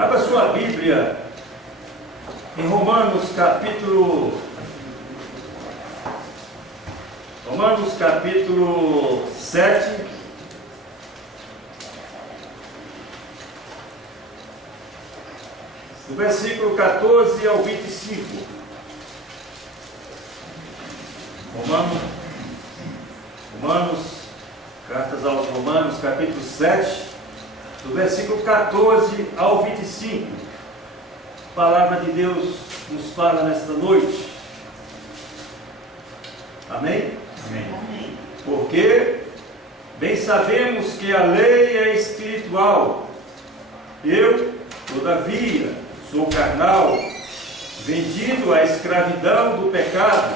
Abra sua Bíblia em Romanos capítulo 7, do versículo 14 ao 25. Romanos, cartas aos Romanos, capítulo 7, do versículo 14 ao 25. A palavra de Deus nos fala nesta noite. Amém? Amém. Porque bem sabemos que a lei é espiritual. Eu, todavia, sou carnal, vendido à escravidão do pecado,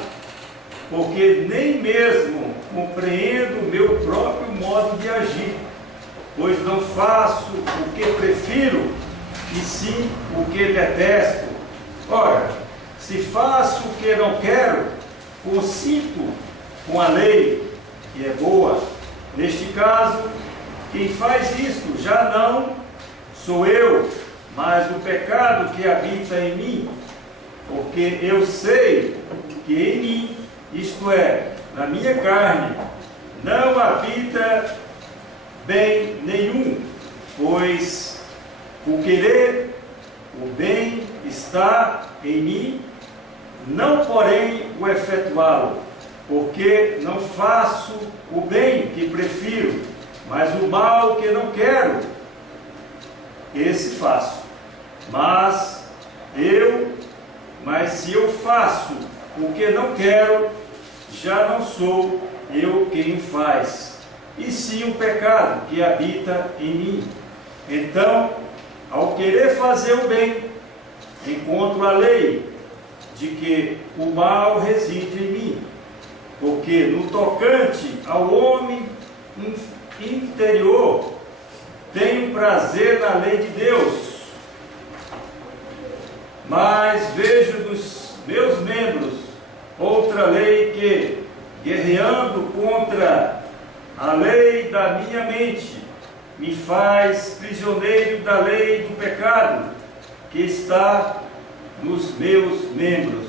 porque nem mesmo compreendo o meu próprio modo de agir, pois não faço o que prefiro, e sim o que detesto. Ora, se faço o que não quero, consinto com a lei, que é boa. Neste caso, quem faz isto já não sou eu, mas o pecado que habita em mim, porque eu sei que em mim, isto é, na minha carne, não habita bem nenhum, pois o querer, o bem está em mim, não porém o efetuá-lo, porque não faço o bem que prefiro, mas o mal que não quero, esse faço. Mas se eu faço o que não quero, já não sou eu quem faz, e sim o pecado que habita em mim. Então, ao querer fazer o bem, encontro a lei de que o mal reside em mim, porque no tocante ao homem interior, tenho prazer na lei de Deus, mas vejo nos meus membros outra lei que, guerreando contra a lei da minha mente, me faz prisioneiro da lei do pecado que está nos meus membros.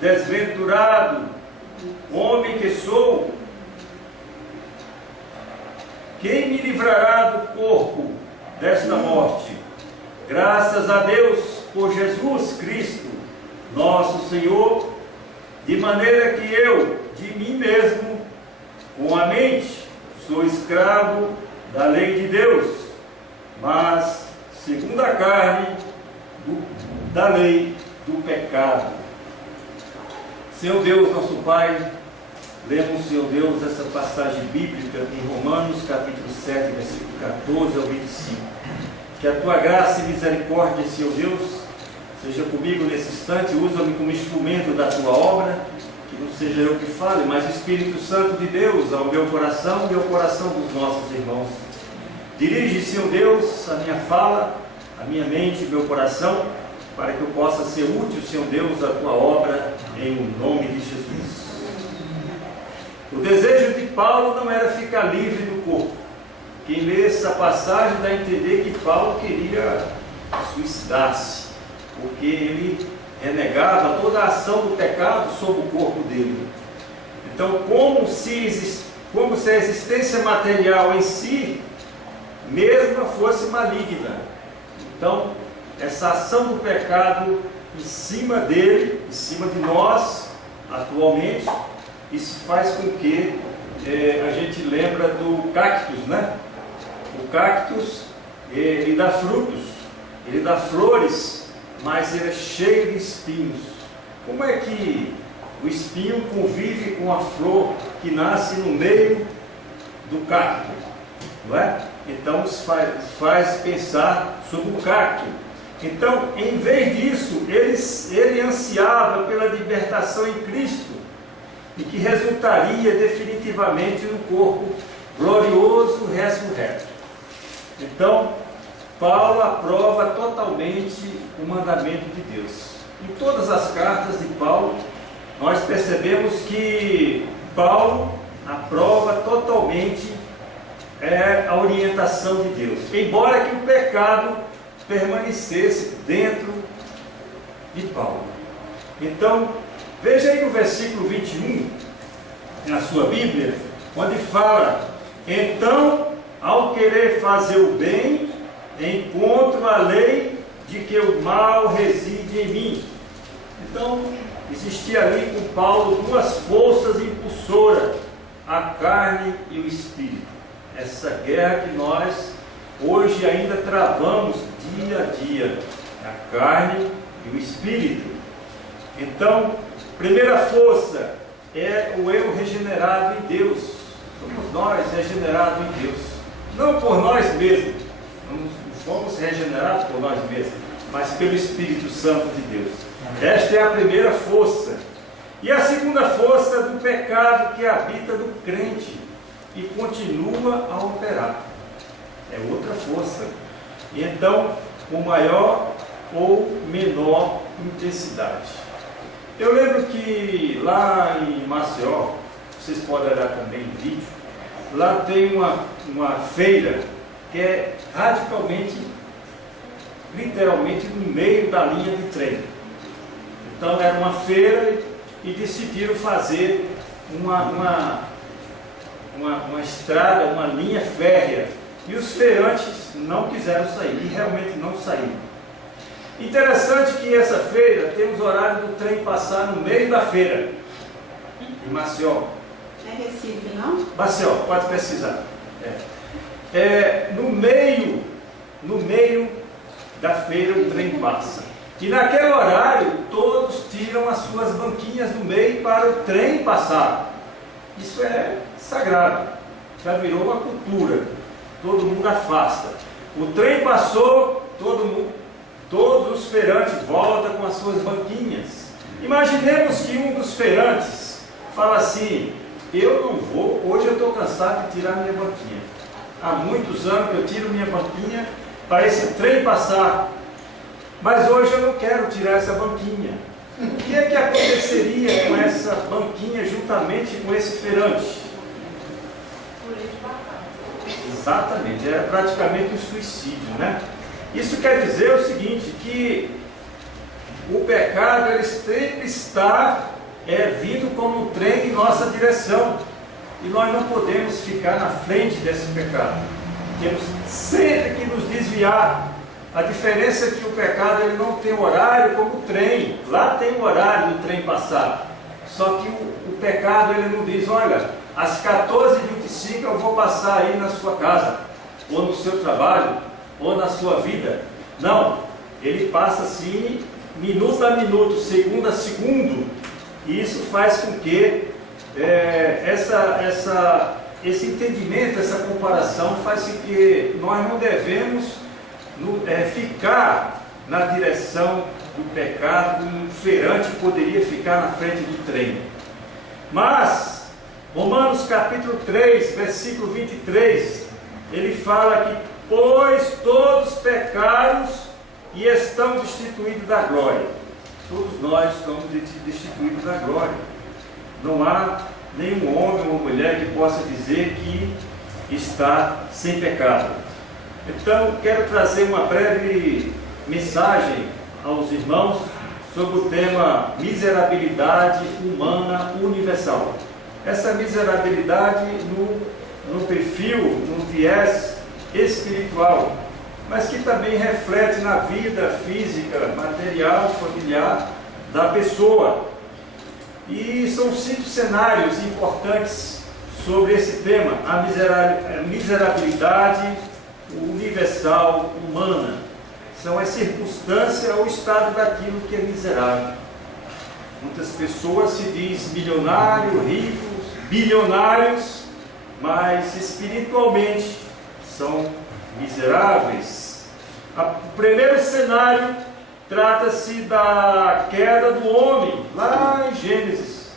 Desventurado homem que sou, quem me livrará do corpo desta morte? Graças a Deus por Jesus Cristo, nosso Senhor, de maneira que eu, de mim mesmo, com a mente, sou escravo da lei de Deus, mas, segundo a carne, da lei do pecado. Senhor Deus, nosso Pai, lemos, Senhor Deus, essa passagem bíblica em Romanos, capítulo 7, versículo 14 ao 25. Que a Tua graça e misericórdia, Senhor Deus, seja comigo nesse instante. Usa-me como instrumento da Tua obra, que não seja eu que fale, mas o Espírito Santo de Deus ao meu coração e ao coração dos nossos irmãos. Dirige, Senhor Deus, a minha fala, a minha mente e meu coração, para que eu possa ser útil, Senhor Deus, à Tua obra, em nome de Jesus. O desejo de Paulo não era ficar livre do corpo. Quem lê essa passagem dá a entender que Paulo queria suicidar-se, porque ele renegava toda a ação do pecado sobre o corpo dele. Então, como se a existência material em si mesma fosse maligna. Então, essa ação do pecado em cima dele, em cima de nós, atualmente, isso faz com que a gente lembra do cactus, né? O cactus, ele dá frutos, ele dá flores, mas ele é cheio de espinhos. Como é que o espinho convive com a flor que nasce no meio do cacto? Não é? Então isso faz pensar sobre o cacto. Então, em vez disso, ele ansiava pela libertação em Cristo, e que resultaria definitivamente no corpo glorioso ressurreto. Então, Paulo aprova totalmente o mandamento de Deus. Em todas as cartas de Paulo, nós percebemos que Paulo aprova totalmente é a orientação de Deus, embora que o pecado permanecesse dentro de Paulo. Então, veja aí no versículo 21, na sua Bíblia, onde fala: então, ao querer fazer o bem, encontro a lei de que o mal reside em mim. Então, existia ali com Paulo duas forças impulsoras, a carne e o espírito. Essa guerra que nós hoje ainda travamos dia a dia, a carne e o espírito. Então, primeira força é o eu regenerado em Deus. Somos nós regenerados em Deus, não por nós mesmos, não fomos regenerados por nós mesmos, mas pelo Espírito Santo de Deus. Esta é a primeira força. E a segunda força do pecado que habita no crente e continua a operar. É outra força. E então, com maior ou menor intensidade. Eu lembro que lá em Maceió, vocês podem olhar também no vídeo, lá tem uma feira que é radicalmente, literalmente no meio da linha de trem. Então era uma feira e decidiram fazer uma estrada, uma linha férrea, e os feirantes não quiseram sair, e realmente não saíram. Interessante que essa feira tem os horários do trem passar no meio da feira, em Maceió. É Recife, não? Maceió, pode pesquisar. No meio da feira o trem passa. E naquele horário, todos tiram as suas banquinhas do meio para o trem passar. Isso é sagrado, já virou uma cultura. Todo mundo afasta. O trem passou, todos os feirantes voltam com as suas banquinhas. Imaginemos que um dos feirantes fala assim: eu não vou, hoje eu estou cansado de tirar minha banquinha. Há muitos anos que eu tiro minha banquinha para esse trem passar, mas hoje eu não quero tirar essa banquinha. O que é que aconteceria com essa banquinha juntamente com esse feirante? Exatamente, era praticamente um suicídio, né? Isso quer dizer o seguinte, que o pecado ele sempre está vindo como um trem em nossa direção, e nós não podemos ficar na frente desse pecado. Temos sempre que nos desviar. A diferença é que o pecado ele não tem horário como o trem. Lá tem o horário do trem passar. Só que o pecado ele não diz: olha, às 14h25 eu vou passar aí na sua casa, ou no seu trabalho, ou na sua vida. Não, ele passa assim, minuto a minuto, segundo a segundo. E isso faz com que esse entendimento, essa comparação faz com que nós não devemos ficar na direção do pecado, como um feirante poderia ficar na frente do trem. Mas, Romanos capítulo 3, versículo 23, ele fala que: pois todos pecaram e estão destituídos da glória. Todos nós estamos destituídos da glória. Não há nenhum homem ou mulher que possa dizer que está sem pecado. Então, quero trazer uma breve mensagem aos irmãos sobre o tema miserabilidade humana universal. Essa miserabilidade no perfil, no viés espiritual, mas que também reflete na vida física, material, familiar da pessoa. E são 5 cenários importantes sobre esse tema: a miserabilidade universal humana. São as circunstâncias ou estado daquilo que é miserável. Muitas pessoas se diz milionário, ricos, bilionários, mas espiritualmente são miseráveis. O primeiro cenário trata-se da queda do homem, lá em Gênesis.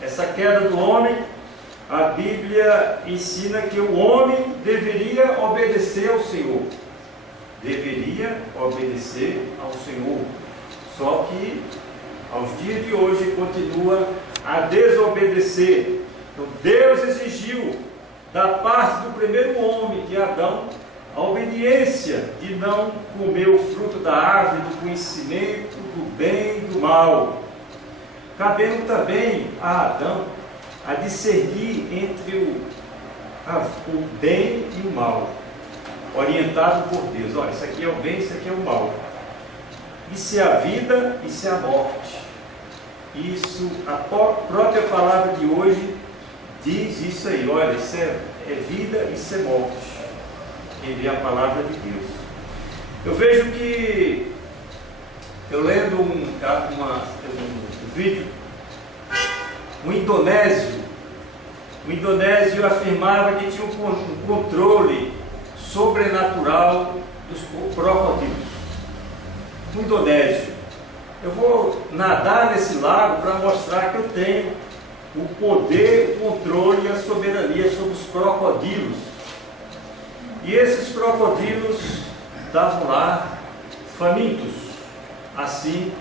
Essa queda do homem, a Bíblia ensina que o homem deveria obedecer ao Senhor. Deveria obedecer ao Senhor. Só que, aos dias de hoje, continua a desobedecer. Então, Deus exigiu da parte do primeiro homem, que é Adão, a obediência de não comer o fruto da árvore do conhecimento do bem e do mal, cabendo também a Adão a discernir entre o bem e o mal, orientado por Deus. Olha, isso aqui é o bem, isso aqui é o mal. Isso é a vida, isso é a morte. Isso, a própria palavra de hoje diz isso aí. Olha, isso é vida, isso é morte. Quem vê a palavra de Deus. Eu vejo que, eu lendo um vídeo, um indonésio afirmava que tinha um controle sobrenatural dos crocodilos. Um indonésio. Eu vou nadar nesse lago para mostrar que eu tenho o poder, o controle e a soberania sobre os crocodilos. E esses crocodilos estavam lá famintos, assim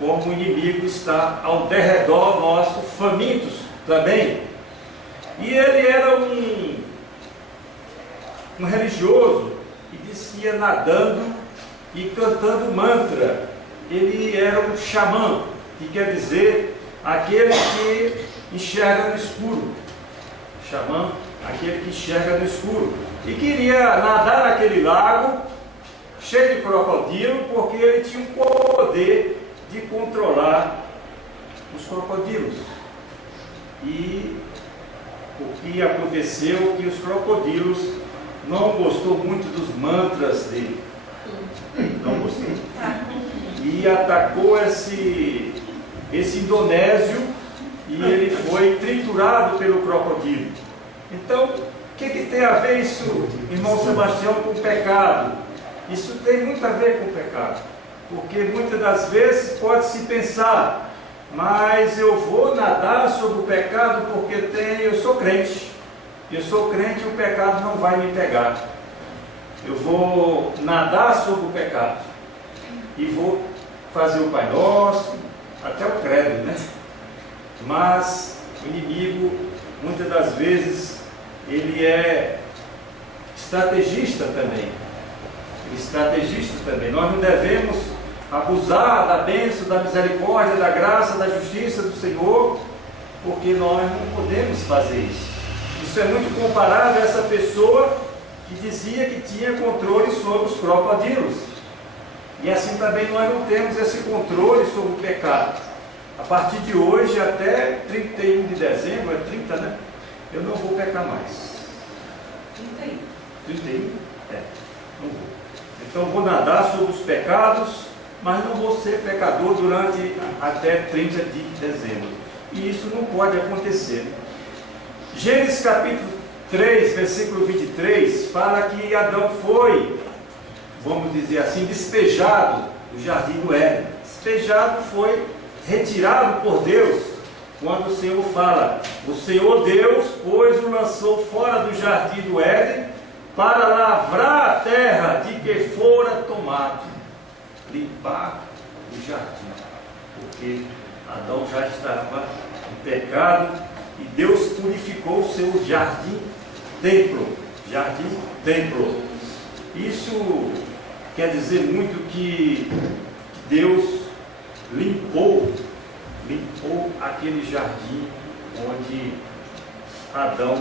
como o inimigo está ao derredor nosso, famintos também. E ele era um religioso e disse que ia nadando e cantando mantra. Ele era um xamã, que quer dizer aquele que enxerga no escuro. Xamã, aquele que enxerga no escuro. E queria nadar naquele lago cheio de crocodilo, porque ele tinha o poder de controlar os crocodilos. E o que aconteceu é que os crocodilos não gostou muito dos mantras dele. Não gostou. E atacou esse indonésio e ele foi triturado pelo crocodilo. Então, o que tem a ver isso, irmão Sebastião, com o pecado? Isso tem muito a ver com o pecado, porque muitas das vezes pode-se pensar, mas eu vou nadar sobre o pecado porque eu sou crente. Eu sou crente e o pecado não vai me pegar. Eu vou nadar sobre o pecado e vou fazer o Pai Nosso, até o credo, né? Mas o inimigo, muitas das vezes, ele é estrategista também. Nós não devemos abusar da bênção, da misericórdia, da graça, da justiça do Senhor, porque nós não podemos fazer isso. Isso é muito comparável a essa pessoa que dizia que tinha controle sobre os crocodilos. E assim também nós não temos esse controle sobre o pecado. A partir de hoje até 31 de dezembro, é 30, né? Eu não vou pecar mais. 31? É, não vou. Então vou nadar sobre os pecados, mas não vou ser pecador durante até 30 de dezembro. E isso não pode acontecer. Gênesis capítulo 3, versículo 23, fala que Adão foi, vamos dizer assim, despejado do jardim do Éden. Despejado foi retirado por Deus, quando o Senhor fala, o Senhor Deus, pois, o lançou fora do jardim do Éden, para lavrar a terra de que fora tomado, limpar o jardim, porque Adão já estava em pecado, e Deus purificou o seu jardim-templo. Isso quer dizer muito que Deus limpou aquele jardim onde Adão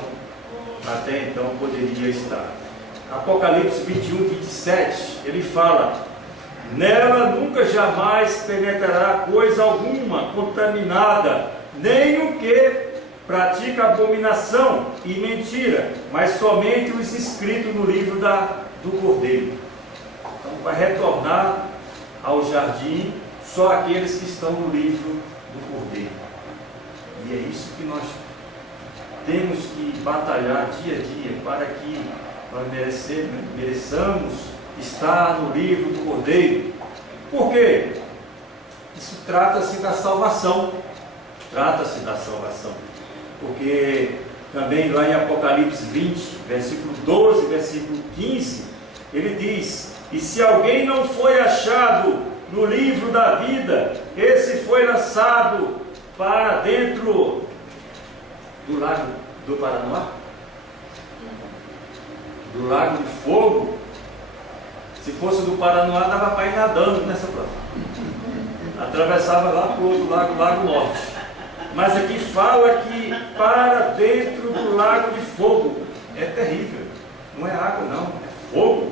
até então poderia estar. Apocalipse 21, 27, ele fala, nela nunca jamais penetrará coisa alguma contaminada, nem o que pratica abominação e mentira, mas somente os inscritos no livro do Cordeiro. Então vai retornar ao jardim só aqueles que estão no livro do Cordeiro. E é isso que nós temos que batalhar dia a dia, para que nós mereçamos estar no livro do Cordeiro. Por quê? Isso trata-se da salvação. Porque também lá em Apocalipse 20, versículo 12, versículo 15, ele diz, e se alguém não foi achado no livro da vida, esse foi lançado para dentro do lago do Paranoá. do Lago de Fogo, se fosse do Paranoá, dava para ir nadando nessa prova. Atravessava lá para o outro lago, Lago Norte. Mas aqui fala que para dentro do Lago de Fogo. É terrível. Não é água, não. É fogo.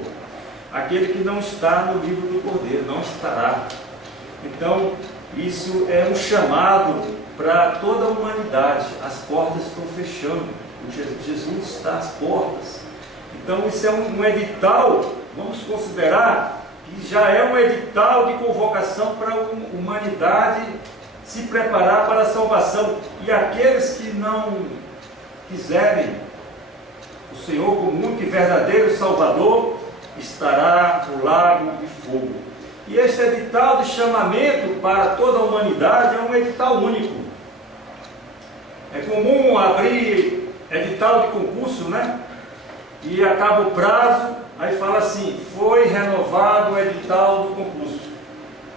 Aquele que não está no livro do Cordeiro, não estará. Então, isso é um chamado para toda a humanidade. As portas estão fechando. Jesus está às portas. Então, isso é um edital, vamos considerar que já é um edital de convocação para a humanidade se preparar para a salvação. E aqueles que não quiserem o Senhor como único e verdadeiro Salvador, estará no lago de fogo. E esse edital de chamamento para toda a humanidade é um edital único. É comum abrir edital de concurso, né? E acaba o prazo, aí fala assim, foi renovado o edital do concurso.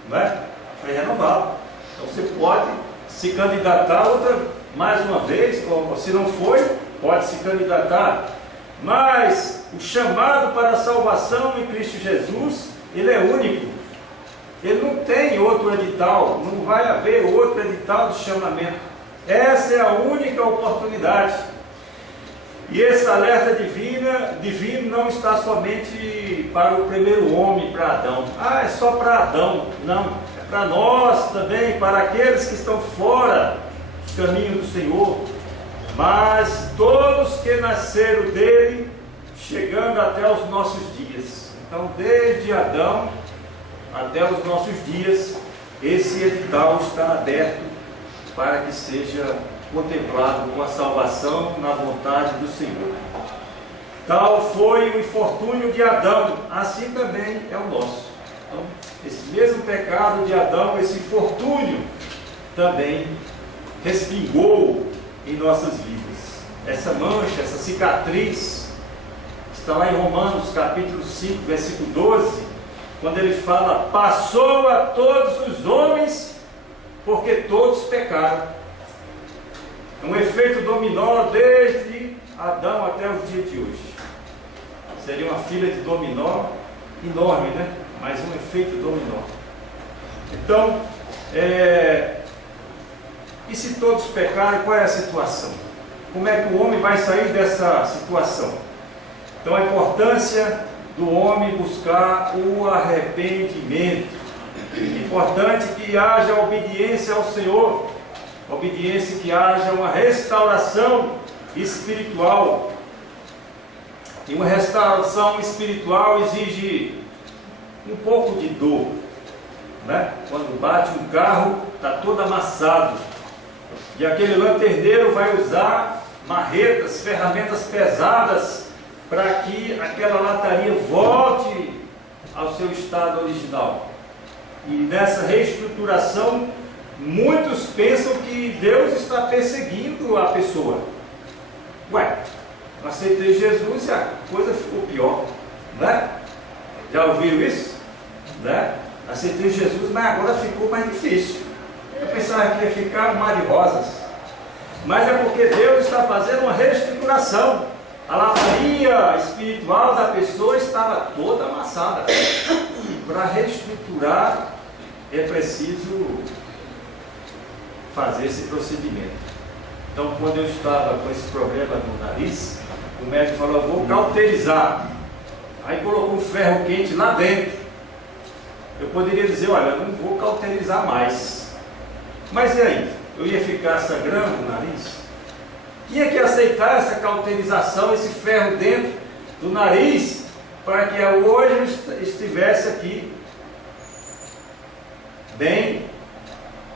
Não é? Foi renovado. Então você pode se candidatar mais uma vez, ou se não foi, pode se candidatar. Mas o chamado para a salvação em Cristo Jesus, ele é único. Ele não tem outro edital, não vai haver outro edital de chamamento. Essa é a única oportunidade. E esse alerta divino não está somente para o primeiro homem, para Adão. É só para Adão. Não, é para nós também, para aqueles que estão fora do caminho do Senhor. Mas todos que nasceram dele, chegando até os nossos dias. Então, desde Adão até os nossos dias, esse edital está aberto para que seja contemplado com a salvação na vontade do Senhor. Tal foi o infortúnio de Adão, assim também é o nosso. Então, esse mesmo pecado de Adão, esse infortúnio, também respingou em nossas vidas. Essa mancha, essa cicatriz, está lá em Romanos capítulo 5, versículo 12, quando ele fala, passou a todos os homens, porque todos pecaram. É um efeito dominó desde Adão até os dias de hoje. Seria uma fila de dominó enorme, né? Mas um efeito dominó. Então, e se todos pecarem, qual é a situação? Como é que o homem vai sair dessa situação? Então, a importância do homem buscar o arrependimento. É importante que haja obediência ao Senhor, obediência, que haja uma restauração espiritual. E uma restauração espiritual exige um pouco de dor, né? Quando bate um carro, está todo amassado, e aquele lanterneiro vai usar marretas, ferramentas pesadas, para que aquela lataria volte ao seu estado original. E nessa reestruturação, muitos pensam que Deus está perseguindo a pessoa. Ué, eu aceitei Jesus e a coisa ficou pior, né? Já ouviram isso? Né? Aceitei Jesus, mas agora ficou mais difícil. Eu pensava que ia ficar um mar de rosas. Mas é porque Deus está fazendo uma reestruturação. A lataria espiritual da pessoa estava toda amassada. Para reestruturar é preciso fazer esse procedimento. Então, quando eu estava com esse problema no nariz, o médico falou, eu vou cauterizar. Aí colocou um ferro quente lá dentro. Eu poderia dizer, olha, eu não vou cauterizar mais. Mas e aí? Eu ia ficar sangrando o nariz? Tinha que aceitar essa cauterização, esse ferro dentro do nariz, para que hoje eu estivesse aqui bem,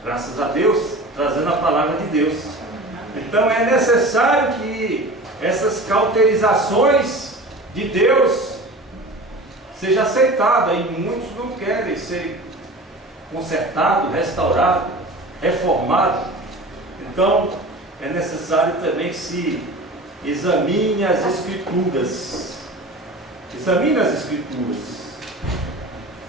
graças a Deus, trazendo a palavra de Deus. Então é necessário que essas cauterizações de Deus sejam aceitadas, e muitos não querem ser consertados, restaurados, reformados. Então é necessário também que se examine as Escrituras. Examine as Escrituras.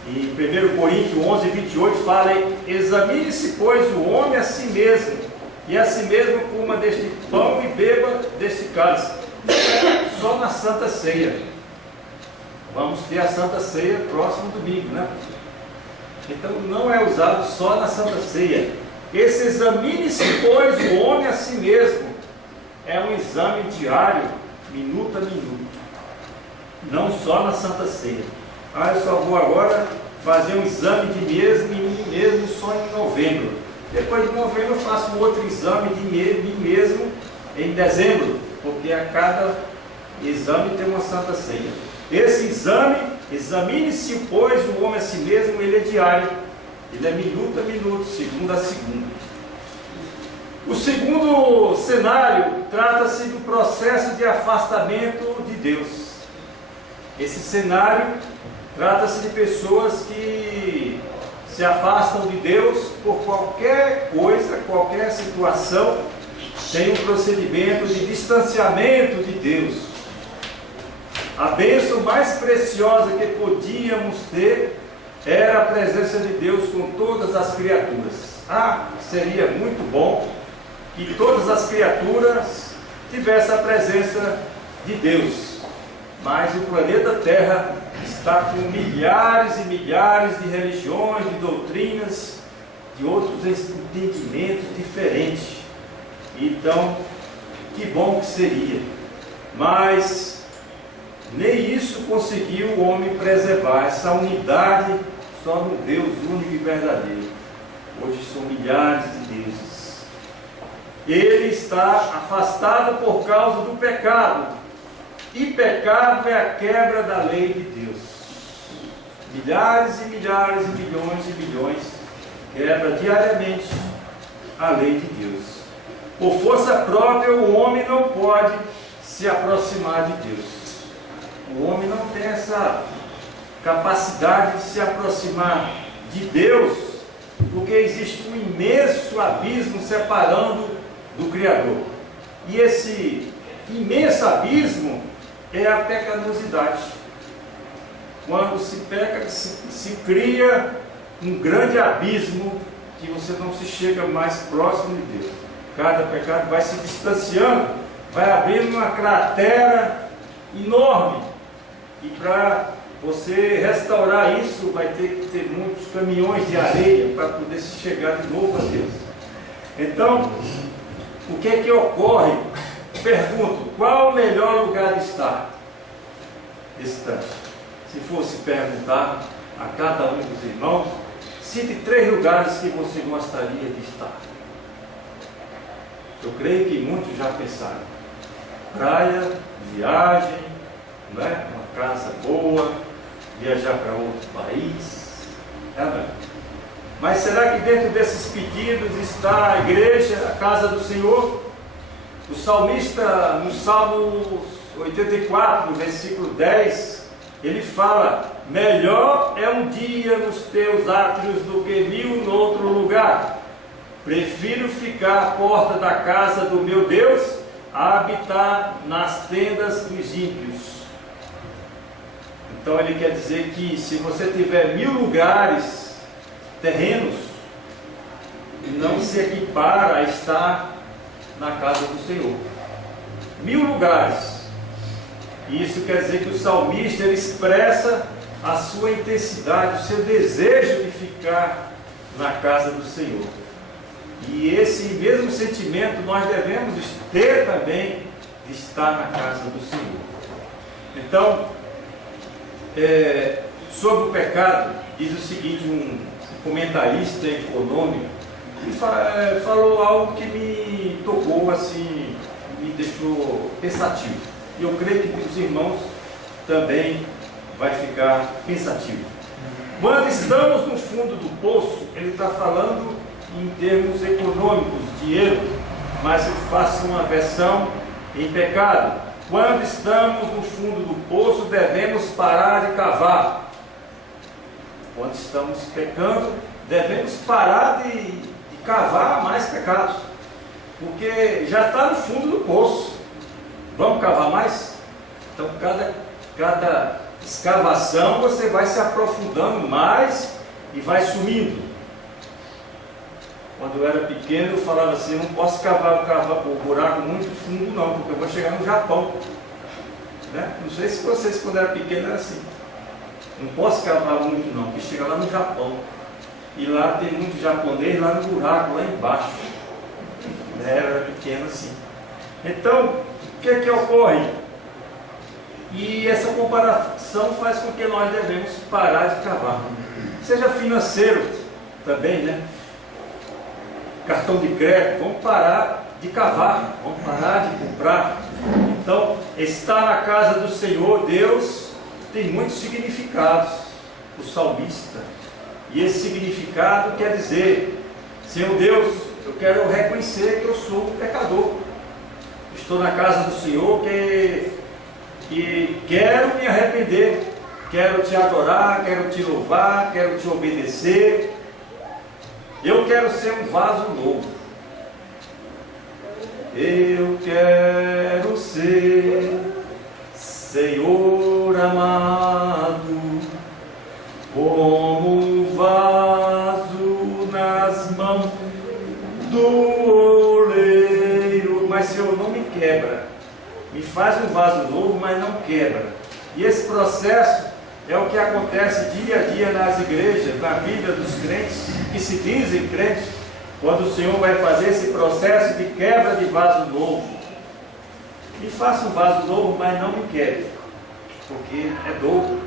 Em 1 Coríntios 11, 28 fala, examine-se, pois, o homem a si mesmo, e a si mesmo coma deste pão e beba deste cálice. Só na Santa Ceia. vamos ter a Santa Ceia próximo domingo, né? Então não é usado só na Santa Ceia. Esse examine-se, pois, o homem a si mesmo. É um exame diário, minuto a minuto. Não só na Santa Ceia. Eu só vou agora fazer um exame de mim mesmo só em novembro. Depois de novembro eu faço um outro exame de mim mesmo em dezembro, porque a cada exame tem uma Santa Ceia. Esse exame, examine-se, pois, o homem a si mesmo, ele é diário. Ele é minuto a minuto, segundo a segundo. O segundo cenário trata-se do processo de afastamento de Deus. Esse cenário trata-se de pessoas que se afastam de Deus por qualquer coisa, qualquer situação, tem um procedimento de distanciamento de Deus. A bênção mais preciosa que podíamos ter era a presença de Deus com todas as criaturas. Seria muito bom que todas as criaturas tivessem a presença de Deus. Mas o planeta Terra está com milhares e milhares de religiões, de doutrinas, de outros entendimentos diferentes. Então, que bom que seria. Mas nem isso conseguiu o homem preservar, essa unidade só no Deus único e verdadeiro. Hoje são milhares de deuses. Ele está afastado por causa do pecado. E pecado é a quebra da lei de Deus. Milhares e milhares e milhões quebra diariamente a lei de Deus. Por força própria, o homem não pode se aproximar de Deus. O homem não tem essa capacidade de se aproximar de Deus, porque existe um imenso abismo separando do Criador. E esse imenso abismo é a pecaminosidade. Quando se peca, se cria um grande abismo que você não se chega mais próximo de Deus. Cada pecado vai se distanciando, vai abrindo uma cratera enorme. E para você restaurar isso, vai ter que ter muitos caminhões de areia para poder se chegar de novo a Deus. Então, o que é que ocorre? Pergunto, qual o melhor lugar de estar? Distante. Se fosse perguntar a cada um dos irmãos, cite 3 lugares que você gostaria de estar. Eu creio que muitos já pensaram. Praia, viagem, né? Uma casa boa, viajar para outro país. Mas será que dentro desses pedidos está a igreja, a casa do Senhor? O salmista, no Salmo 84, versículo 10, ele fala: melhor é um dia nos teus átrios do que 1000 no outro lugar. Prefiro ficar à porta da casa do meu Deus a habitar nas tendas dos ímpios. Então ele quer dizer que se você tiver 1000 lugares terrenos, não se equipara a estar na casa do Senhor. 1000 lugares. E isso quer dizer que o salmista ele expressa a sua intensidade, o seu desejo de ficar na casa do Senhor. E esse mesmo sentimento nós devemos ter também de estar na casa do Senhor. Então, sobre o pecado, diz o seguinte, um comentarista econômico, ele falou algo que me tocou, assim, me deixou pensativo. E eu creio que os irmãos também vai ficar pensativo. Quando estamos no fundo do poço, ele está falando em termos econômicos, dinheiro, mas eu faço uma versão em pecado. Quando estamos no fundo do poço, devemos parar de cavar. Quando estamos pecando, devemos parar de cavar mais pecados, porque já está no fundo do poço. Vamos cavar mais? Então cada escavação você vai se aprofundando mais e vai sumindo. Quando eu era pequeno eu falava assim, eu não posso cavar o buraco muito fundo não, porque eu vou chegar no Japão, né? Não sei se vocês quando eram pequenos era assim. Não posso cavar muito não, porque chega lá no Japão. E lá tem muito japonês lá no buraco, lá embaixo. Era pequeno assim. Então, o que é que ocorre? E essa comparação faz com que nós devemos parar de cavar. Seja financeiro também, né? Cartão de crédito, vamos parar de cavar, vamos parar de comprar. Então, estar na casa do Senhor, Deus, tem muitos significados. O salmista. E esse significado quer dizer: Senhor Deus, eu quero reconhecer que eu sou um pecador. Estou na casa do Senhor que quero me arrepender, quero te adorar, quero te louvar, quero te obedecer. Eu quero ser um vaso novo. Eu quero ser, Senhor amado, como um vaso nas mãos do oleiro. Mas Senhor, não me quebra. Me faz um vaso novo, mas não quebra. E esse processo é o que acontece dia a dia nas igrejas, na vida dos crentes, que se dizem crentes, quando o Senhor vai fazer esse processo de quebra de vaso novo. Me faça um vaso novo, mas não me quebre, porque é dor.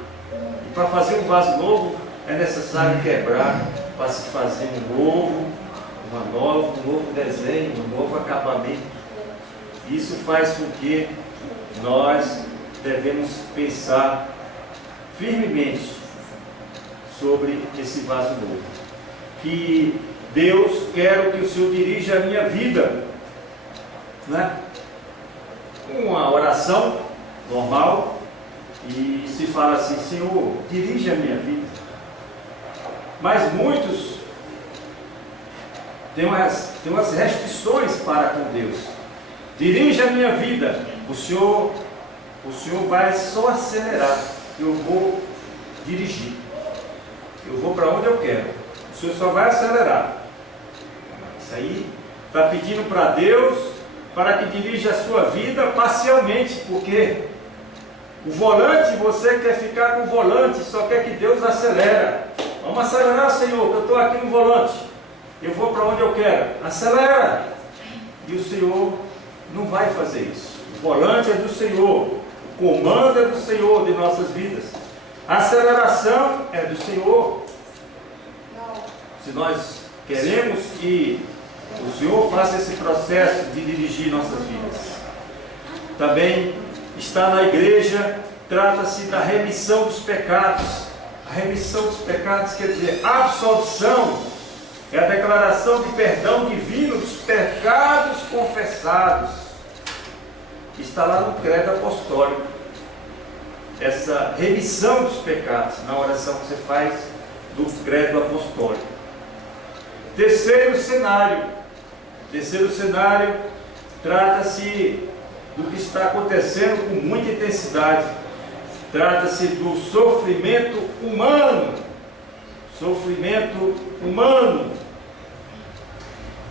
E para fazer um vaso novo, é necessário quebrar, para se fazer um novo desenho, um novo acabamento. Isso faz com que nós devemos pensar firmemente sobre esse vaso novo. Que Deus quer que o Senhor dirija a minha vida, né? Uma oração normal, e se fala assim: Senhor, dirija a minha vida. Mas muitos têm umas restrições para com Deus. Dirija a minha vida. O Senhor vai só acelerar. Eu vou dirigir. Eu vou para onde eu quero. O Senhor só vai acelerar. Isso aí está pedindo para Deus para que dirija a sua vida parcialmente, porque o volante, você quer ficar com o volante, só quer que Deus acelera. Vamos acelerar, Senhor, que eu estou aqui no volante. Eu vou para onde eu quero. Acelera. E o Senhor não vai fazer isso. O volante é do Senhor. O comando é do Senhor de nossas vidas. A aceleração é do Senhor. Se nós queremos que o Senhor faça esse processo de dirigir nossas vidas. Também está na igreja, trata-se da remissão dos pecados. A remissão dos pecados quer dizer absolvição. É a declaração de perdão divino dos pecados confessados. Está lá no credo apostólico. Essa remissão dos pecados, na oração que você faz do credo apostólico. Terceiro cenário trata-se do que está acontecendo com muita intensidade. Trata-se do sofrimento humano. Sofrimento humano.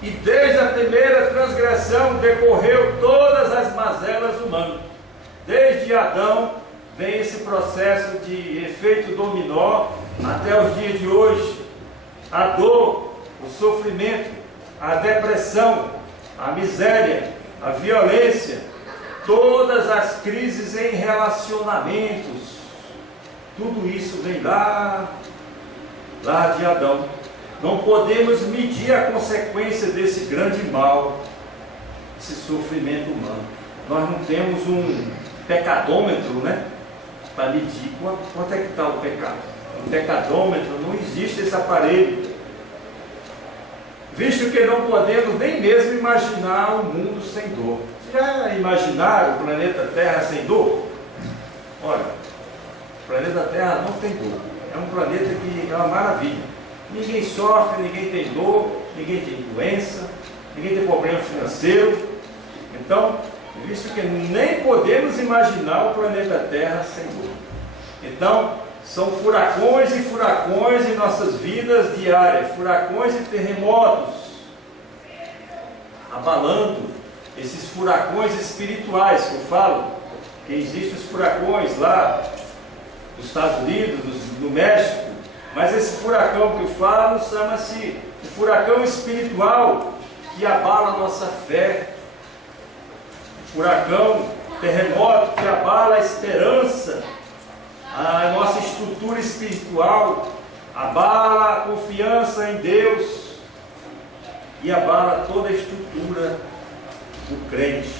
E desde a primeira transgressão decorreu todas as mazelas humanas. Desde Adão vem esse processo de efeito dominó até os dias de hoje. A dor, o sofrimento, a depressão, a miséria, a violência, todas as crises em relacionamentos, tudo isso vem lá de Adão. Não podemos medir a consequência desse grande mal, esse sofrimento humano. Nós não temos um pecadômetro, né? Para medir quanto é que está o pecado. Um pecadômetro, não existe esse aparelho. Visto que não podemos nem mesmo imaginar um mundo sem dor. Já imaginaram o planeta Terra sem dor? Olha, o planeta Terra não tem dor. É um planeta que é uma maravilha. Ninguém sofre, ninguém tem dor, ninguém tem doença, ninguém tem problema financeiro. Então, visto que nem podemos imaginar o planeta Terra sem dor. Então, são furacões e furacões em nossas vidas diárias, furacões e terremotos, abalando esses furacões espirituais que eu falo, que existem os furacões lá nos Estados Unidos, no México, mas esse furacão que eu falo chama-se o furacão espiritual, que abala a nossa fé. Furacão, terremoto que abala a esperança, a nossa estrutura espiritual, abala a confiança em Deus e abala toda a estrutura do crente.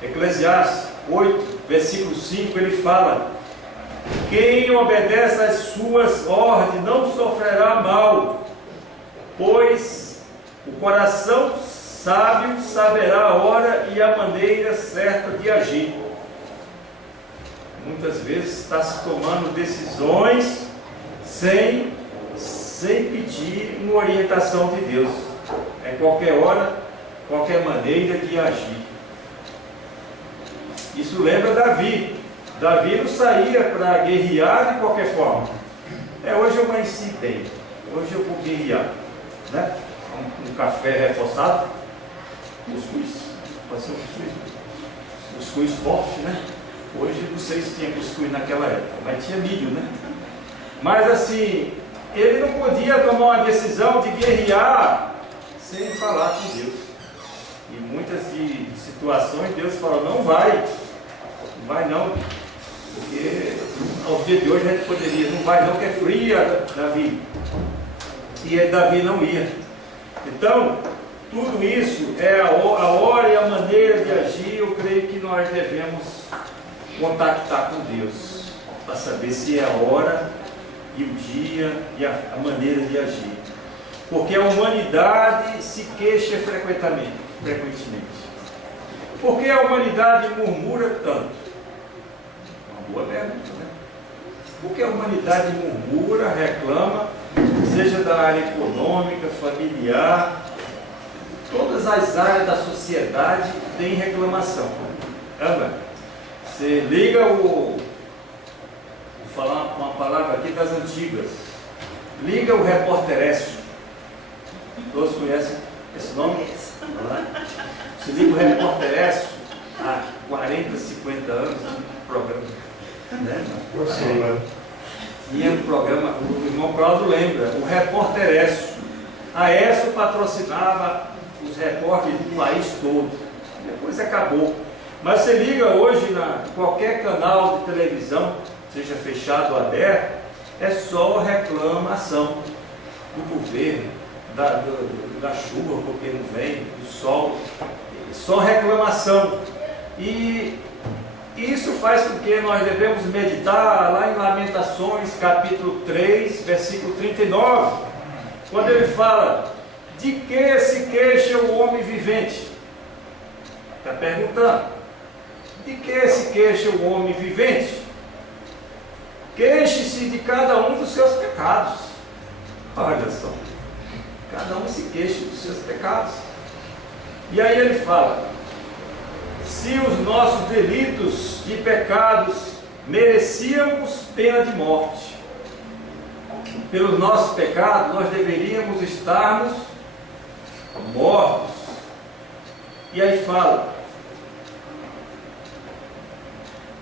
Eclesiastes 8, versículo 5, ele fala: quem obedece às suas ordens não sofrerá mal, pois o coração sábio saberá a hora e a maneira certa de agir. Muitas vezes está se tomando decisões sem pedir uma orientação de Deus. É qualquer hora, qualquer maneira de agir. Isso lembra Davi. Davi não saía para guerrear de qualquer forma. Hoje eu amanheci bem, hoje eu vou guerrear, né? Um café reforçado, cuscuz, pode ser um cuscuz forte, né? Hoje não sei se tinha cuscuz naquela época, mas tinha milho, né? Mas assim, ele não podia tomar uma decisão de guerrear sem falar com Deus. E muitas situações Deus falou: não vai não, porque ao dia de hoje a gente poderia, não vai não, que é fria, Davi. E Davi não ia. Então, tudo isso é a hora e a maneira de agir. Eu creio que nós devemos contactar com Deus para saber se é a hora e o dia e a maneira de agir. Porque a humanidade se queixa frequentemente. Por que a humanidade murmura tanto? Uma boa pergunta, né? Por que a humanidade murmura, reclama, seja da área econômica, familiar, todas as áreas da sociedade têm reclamação. Você liga vou falar uma palavra aqui das antigas, liga o Repórter. Todos conhecem esse nome? Você liga o Repórter há 40, 50 anos, um programa, né? Tinha um programa, o irmão Cláudio lembra, o Repórter. A ESSO patrocinava os repórteres do país todo, depois acabou. Mas você liga hoje qualquer canal de televisão, seja fechado ou aberto, é só reclamação do governo, da chuva porque não vem, do sol, só reclamação. E isso faz com que nós devemos meditar lá em Lamentações, capítulo 3, versículo 39, quando ele fala: de que se queixa o homem vivente? Está perguntando: de que se queixa o homem vivente? Queixe-se de cada um dos seus pecados. Olha só, cada um se queixa dos seus pecados. E aí ele fala: se os nossos delitos e pecados merecíamos pena de morte, pelos nossos pecados nós deveríamos estarmos mortos. E aí fala: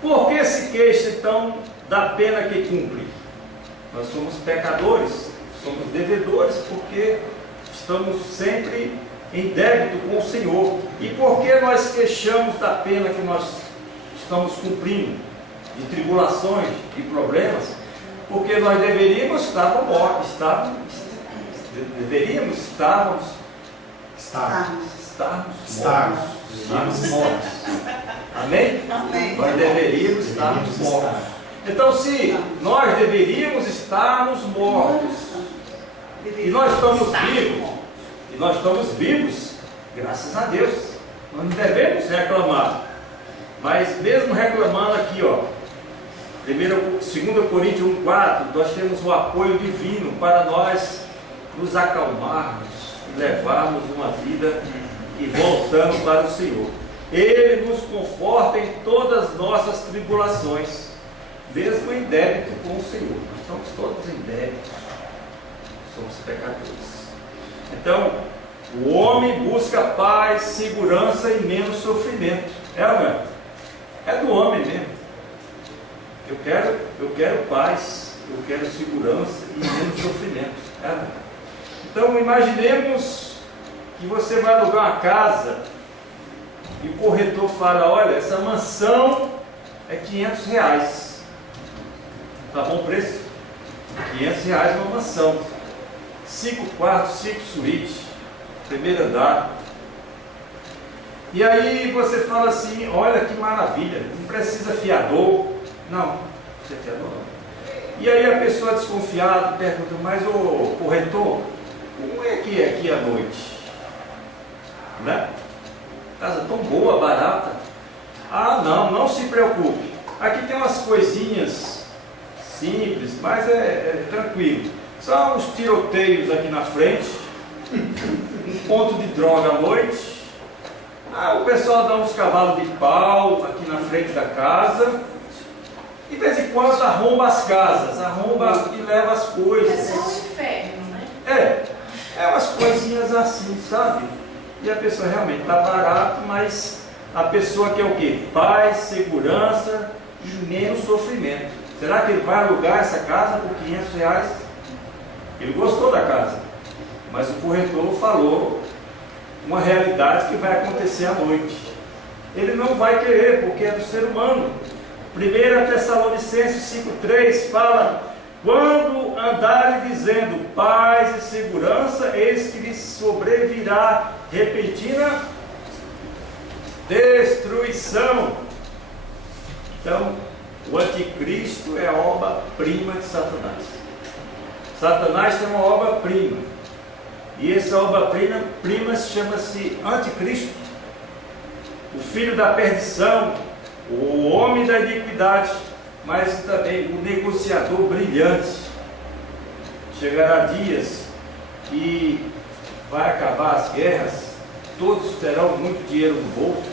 por que se queixa então da pena que cumpre? Nós somos pecadores, somos devedores, porque estamos sempre em débito com o Senhor. E por que nós queixamos da pena que nós estamos cumprindo, de tribulações, de problemas? Porque nós deveríamos estar mortos, estarmos mortos. Amém? Amém. Nós deveríamos estarmos mortos. Então, se nós deveríamos estarmos mortos, e nós estamos vivos, graças a Deus, nós não devemos reclamar. Mas mesmo reclamando aqui, 2 Coríntios 1,4, nós temos o apoio divino para nós nos acalmarmos e levarmos uma vida e voltamos para o Senhor. Ele nos conforta em todas as nossas tribulações, mesmo em débito com o Senhor. Nós estamos todos em débito, somos pecadores. Então, o homem busca paz, segurança e menos sofrimento. É do homem mesmo. Eu quero paz, eu quero segurança e menos sofrimento. Então imaginemos que você vai alugar uma casa e o corretor fala: olha, essa mansão é R$500. Tá bom o preço? R$500 uma mansão. 5 quartos, 5 suítes, primeiro andar. E aí você fala assim: olha que maravilha, não precisa fiador. Não precisa fiador não. E aí a pessoa desconfiada pergunta: mas o corretor, como é que é aqui à noite? Né? Casa tão boa, barata. Ah, não se preocupe. Aqui tem umas coisinhas simples, mas é tranquilo. Só uns tiroteios aqui na frente, um ponto de droga à noite. O pessoal dá uns cavalos de pau aqui na frente da casa. E de vez em quando arromba as casas, arromba e leva as coisas. É um inferno, né? É umas coisinhas assim, sabe? E a pessoa realmente está barato, mas a pessoa quer o quê? Paz, segurança e menos sofrimento. Será que ele vai alugar essa casa por R$500? Ele gostou da casa, mas o corretor falou uma realidade que vai acontecer à noite. Ele não vai querer, porque é do ser humano. 1 Tessalonicenses 5,3 fala: quando andarem dizendo paz e segurança, eis que lhes sobrevirá repentina destruição. Então, o anticristo é a obra-prima de Satanás. Satanás tem uma obra-prima, e essa obra-prima chama-se anticristo, o filho da perdição, o homem da iniquidade, mas também o negociador brilhante. Chegará dias e vai acabar as guerras, todos terão muito dinheiro no bolso,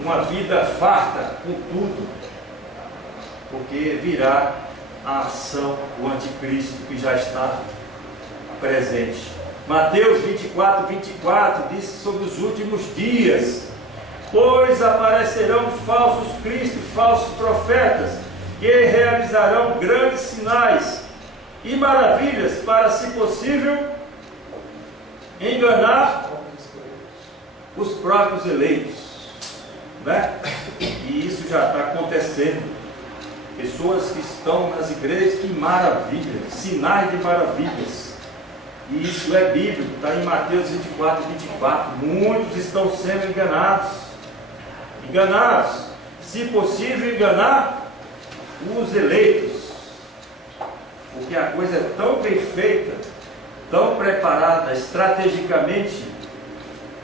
uma vida farta com tudo, porque virá a ação do anticristo que já está presente. Mateus 24 diz sobre os últimos dias: pois aparecerão falsos cristos, falsos profetas, que realizarão grandes sinais e maravilhas para, se possível, enganar os próprios eleitos, né? E isso já está acontecendo. Pessoas que estão nas igrejas, que maravilha, sinais de maravilhas. E isso é bíblico, está em Mateus 24. Muitos estão sendo enganados, se possível enganar os eleitos, porque a coisa é tão bem feita, tão preparada estrategicamente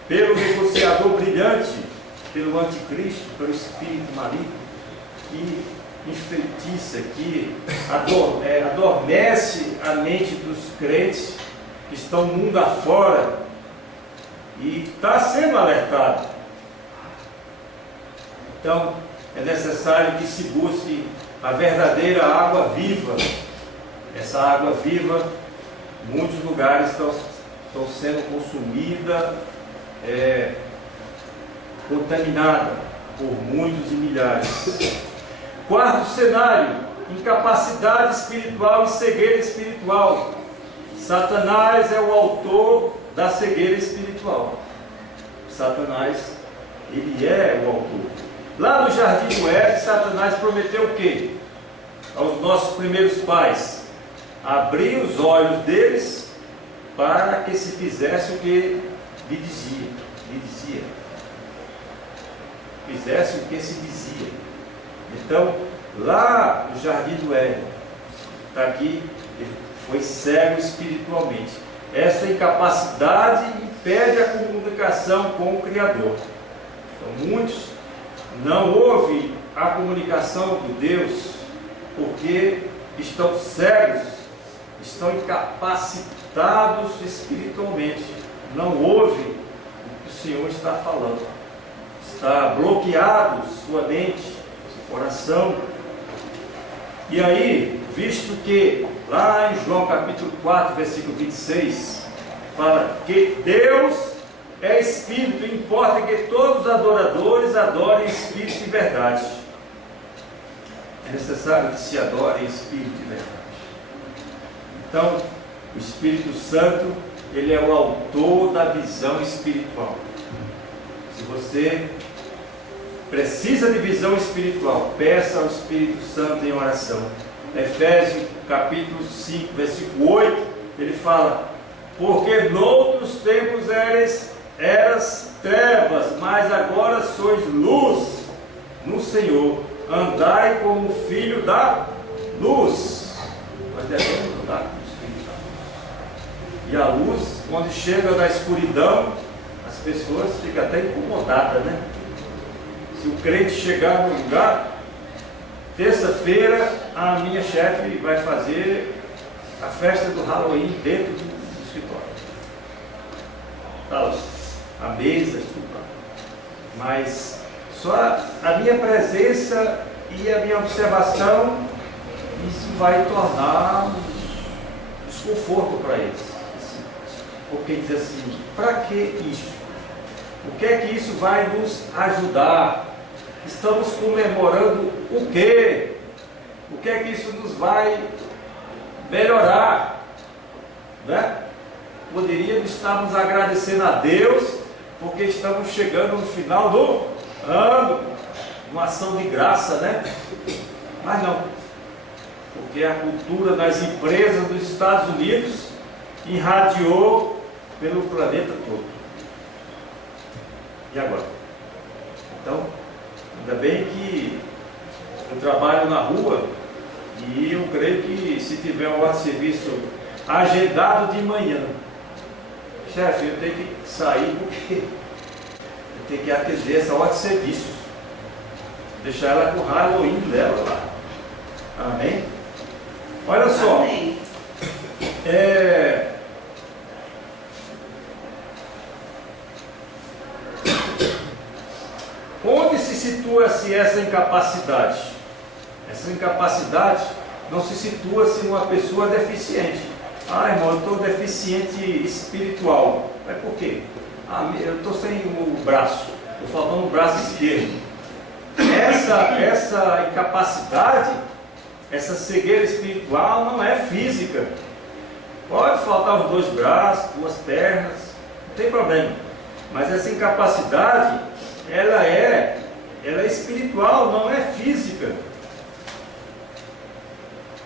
pelo negociador brilhante, pelo anticristo, pelo espírito maligno, que enfeitiça, que adormece a mente dos crentes que estão mundo afora, e está sendo alertado. Então é necessário que se busque a verdadeira água viva. Essa água viva, em muitos lugares estão sendo consumida, contaminada por muitos e milhares. Quarto cenário: incapacidade espiritual e cegueira espiritual. Satanás é o autor da cegueira espiritual. Satanás, ele é o autor. Lá no jardim do Éden, Satanás prometeu o quê? Aos nossos primeiros pais: abrir os olhos deles para que se fizesse o que lhe dizia. Fizesse o que se dizia. Então, lá no jardim do Éden, está aqui, ele foi cego espiritualmente. Essa incapacidade impede a comunicação com o Criador. Então, muitos não ouvem a comunicação com Deus porque estão cegos, estão incapacitados espiritualmente, não ouvem o que o Senhor está falando, está bloqueado sua mente, seu coração. E aí, visto que lá em João capítulo 4, versículo 26, fala que Deus é Espírito, importa que todos os adoradores adorem Espírito e verdade. É necessário que se adore em Espírito e verdade. Então, o Espírito Santo, ele é o autor da visão espiritual. Se você precisa de visão espiritual, peça ao Espírito Santo em oração. Efésios capítulo 5, versículo 8, ele fala: porque noutros tempos eras trevas, mas agora sois luz no Senhor. Andai como filho da luz. Nós devemos andar como filho da luz. E a luz, quando chega na escuridão, as pessoas ficam até incomodadas, né? Se o crente chegar no lugar, terça-feira a minha chefe vai fazer a festa do Halloween dentro do escritório. Tá lá, a mesa, tudo lá. Mas só a minha presença e a minha observação, isso vai tornar um desconforto para eles. Porque diz assim, para que isso? O que é que isso vai nos ajudar? Estamos comemorando o quê? O que é que isso nos vai melhorar? Né? Poderíamos estarmos agradecendo a Deus, porque estamos chegando no final do ano, uma ação de graça, né? Mas não, porque a cultura das empresas dos Estados Unidos irradiou pelo planeta todo. E agora? Então, ainda bem que eu trabalho na rua e eu creio que se tiver um outro serviço agendado de manhã, chefe, eu tenho que sair porque eu tenho que atender essa hora de serviço, deixar ela com o Halloween dela lá. Amém? Olha só. Amém. Onde se situa-se essa incapacidade? Essa incapacidade não se situa-se numa pessoa deficiente. Ah, irmão, eu estou deficiente espiritual. Mas por quê? Ah, eu estou sem o braço. Estou faltando o braço esquerdo. Essa incapacidade, essa cegueira espiritual não é física. Pode faltar os dois braços, duas pernas, não tem problema. Mas essa incapacidade, ela é espiritual, não é física.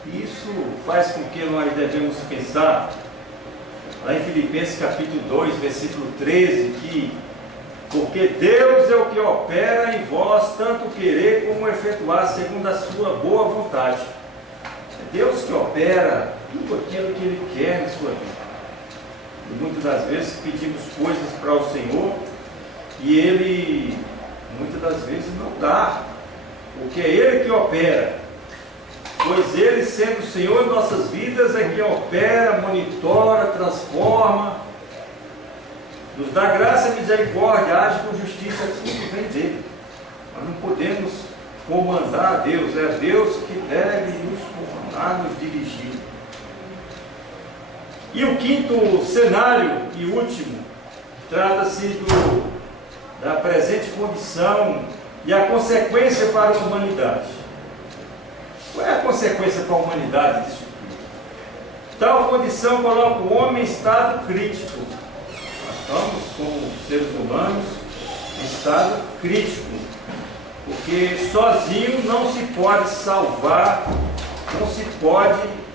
Isso faz com que nós devemos pensar, lá em Filipenses capítulo 2, versículo 13, que porque Deus é o que opera em vós, tanto querer como efetuar, segundo a sua boa vontade. É Deus que opera tudo aquilo que Ele quer na sua vida. E muitas das vezes pedimos coisas para o Senhor e Ele, muitas das vezes, não dá, porque é Ele que opera. Pois Ele, sendo o Senhor em nossas vidas, é quem opera, monitora, transforma, nos dá graça e misericórdia, age com justiça, tudo vem dele. Nós não podemos comandar a Deus, é Deus que deve nos comandar, nos dirigir. E o quinto cenário e último, trata-se da presente condição e a consequência para a humanidade. Qual é a consequência para a humanidade disso tudo? Tal condição coloca o homem em estado crítico. Nós estamos, como seres humanos, em estado crítico, porque sozinho não se pode salvar, não se pode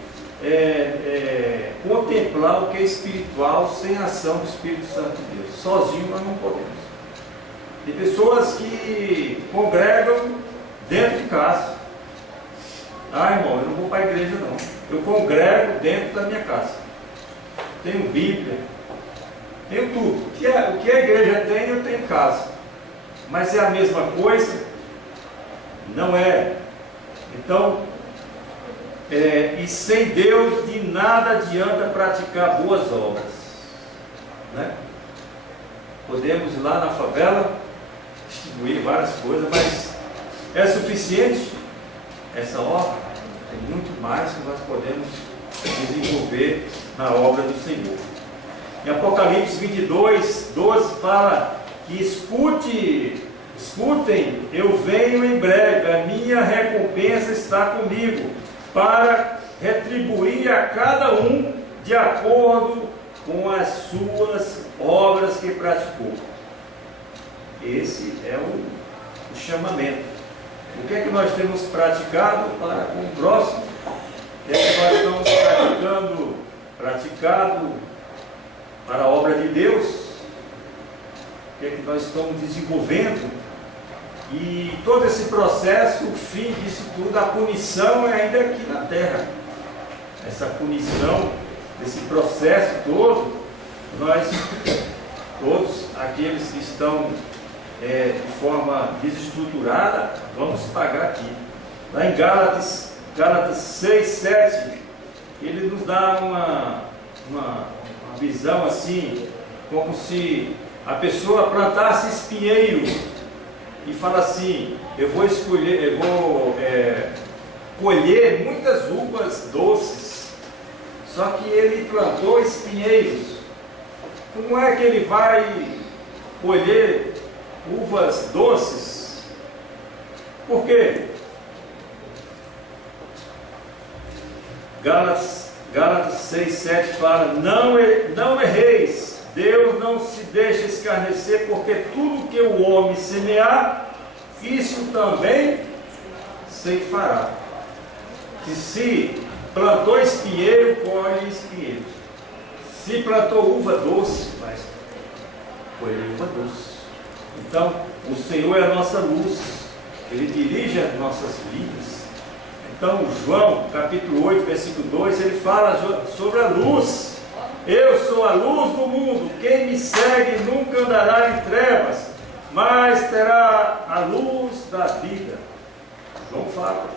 contemplar o que é espiritual sem a ação do Espírito Santo de Deus. Sozinho nós não podemos. Tem pessoas que congregam dentro de casa. Ah, irmão, eu não vou para a igreja não. Eu congrego dentro da minha casa. Tenho Bíblia, tenho tudo. O que a igreja tem, eu tenho em casa. Mas é a mesma coisa? Não é. Então, e sem Deus de nada adianta praticar boas obras, né? Podemos ir lá na favela, distribuir várias coisas, mas é suficiente essa obra? Tem muito mais que nós podemos desenvolver na obra do Senhor. Em Apocalipse 22, 12 fala que escutem, eu venho em breve, a minha recompensa está comigo, para retribuir a cada um de acordo com as suas obras que praticou. Esse é o chamamento. O que é que nós temos praticado para com o próximo? O que é que nós estamos praticado para a obra de Deus? O que é que nós estamos desenvolvendo? E todo esse processo, o fim disso tudo, a punição é ainda aqui na terra. Essa punição, esse processo todo, nós, todos aqueles que estão de forma desestruturada, vamos pagar aqui. Lá em Gálatas 6, 7, ele nos dá uma visão assim, como se a pessoa plantasse espinheiro e fala assim: eu vou colher muitas uvas doces, só que ele plantou espinheiros. Como é que ele vai colher uvas doces? Por quê? Gálatas 6, 7 fala: não erreis, Deus não se deixa escarnecer, porque tudo que o homem semear, isso também ceifará. Que se plantou espinheiro, colhe espinheiro. Se plantou uva doce, vai colher uva doce. Então, o Senhor é a nossa luz, Ele dirige as nossas vidas. Então, João, capítulo 8, versículo 2, ele fala sobre a luz. Eu sou a luz do mundo, quem me segue nunca andará em trevas, mas terá a luz da vida. João fala.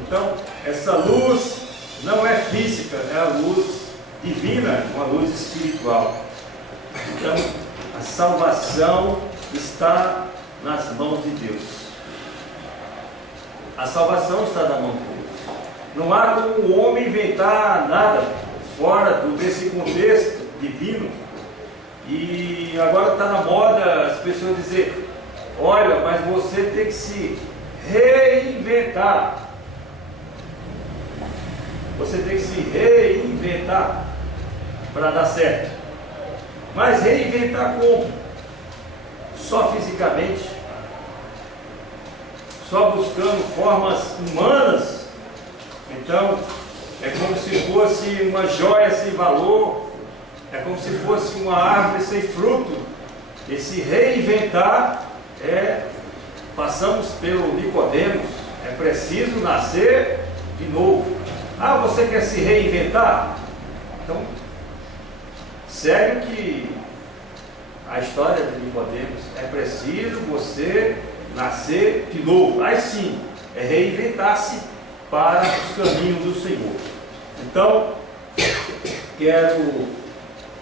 Então, essa luz não é física, é a luz divina, uma luz espiritual. Então, a salvação está nas mãos de Deus. A salvação está na mão de Deus. Não há como o homem inventar nada fora desse contexto divino. E agora está na moda as pessoas dizer: olha, mas você tem que se reinventar. Você tem que se reinventar para dar certo. Mas reinventar como? Só fisicamente? Só buscando formas humanas? Então, é como se fosse uma joia sem valor, é como se fosse uma árvore sem fruto. Esse reinventar passamos pelo Nicodemos, é preciso nascer de novo. Ah, você quer se reinventar? Então, segue que a história de Nicodemos, é preciso você nascer de novo. Aí sim, é reinventar-se para os caminhos do Senhor. Então, quero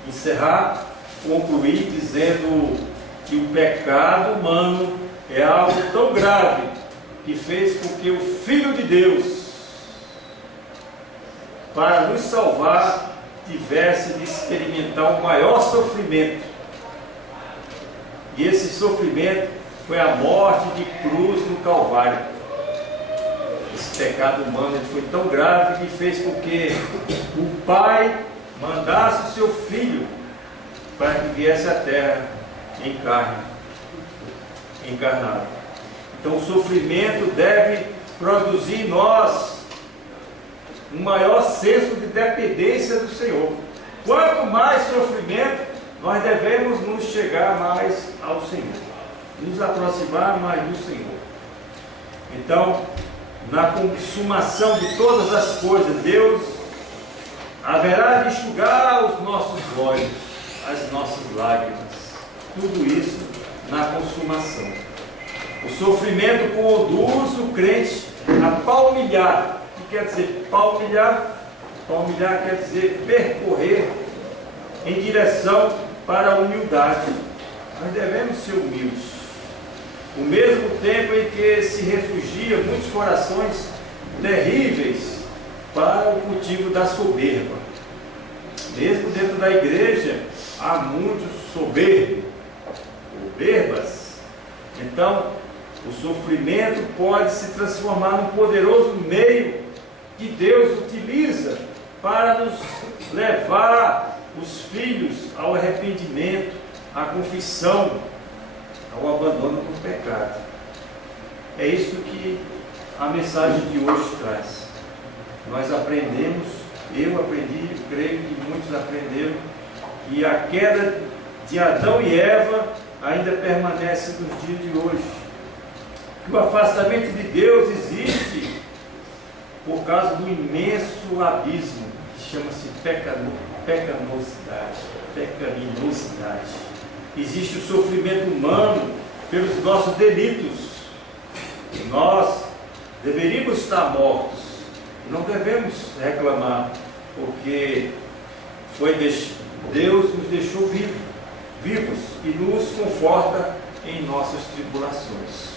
encerrar, concluir dizendo que o pecado humano é algo tão grave que fez com que o Filho de Deus, para nos salvar, tivesse de experimentar o maior sofrimento. E esse sofrimento foi a morte de cruz no Calvário. Esse pecado humano foi tão grave que fez com que o Pai mandasse o seu Filho para que viesse à terra em carne, encarnado. Então o sofrimento deve produzir em nós um maior senso de dependência do Senhor. Quanto mais sofrimento, nós devemos nos chegar mais ao Senhor, nos aproximar mais do Senhor. Então, na consumação de todas as coisas, Deus haverá de enxugar os nossos olhos, as nossas lágrimas. Tudo isso na consumação. O sofrimento conduz o crente a palmilhar. O que quer dizer palmilhar? Palmilhar quer dizer percorrer em direção para a humildade. Nós devemos ser humildes. O mesmo tempo em que se refugia muitos corações terríveis para o cultivo da soberba. Mesmo dentro da igreja há muitos soberbas. Então, o sofrimento pode se transformar num poderoso meio que Deus utiliza para nos levar os filhos ao arrependimento, à confissão, ao abandono do pecado. É isso que a mensagem de hoje traz. Nós aprendemos, eu aprendi, eu creio que muitos aprenderam, que a queda de Adão e Eva ainda permanece nos dias de hoje. Que o afastamento de Deus existe por causa do imenso abismo que chama-se pecaminosidade. Existe o sofrimento humano pelos nossos delitos. Nós deveríamos estar mortos, não devemos reclamar, porque Deus nos deixou vivos e nos conforta em nossas tribulações.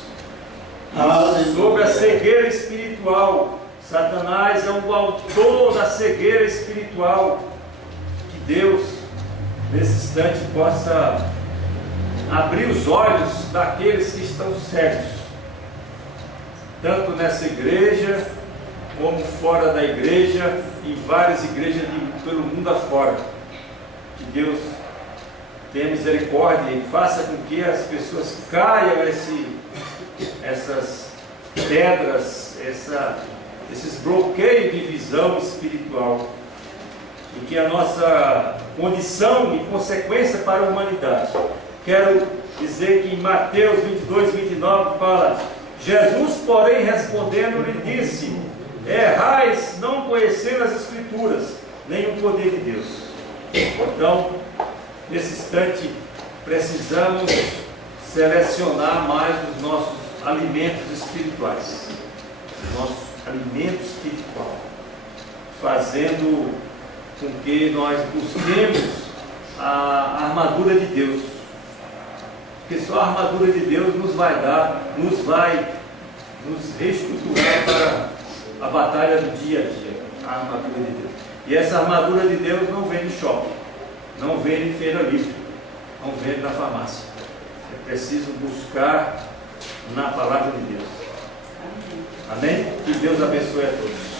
Sobre a cegueira espiritual, Satanás é o autor da cegueira espiritual. Que Deus, nesse instante, possa abrir os olhos daqueles que estão cegos, tanto nessa igreja, como fora da igreja, em várias igrejas pelo mundo afora. Que Deus tenha misericórdia e faça com que as pessoas caiam essas pedras, esses bloqueios de visão espiritual, e que a nossa condição e consequência para a humanidade. Quero dizer que em Mateus 22, 29 fala: Jesus, porém, respondendo, lhe disse: errais, não conhecendo as Escrituras, nem o poder de Deus. Então, nesse instante, precisamos selecionar mais os nossos alimentos espirituais, nosso alimento espiritual, fazendo com que nós busquemos a armadura de Deus, porque só a armadura de Deus nos vai nos reestruturar para a batalha do dia a dia, a armadura de Deus. E essa armadura de Deus não vem no shopping, não vem em feira livre, não vem na farmácia. É preciso buscar na palavra de Deus. Amém? Que Deus abençoe a todos.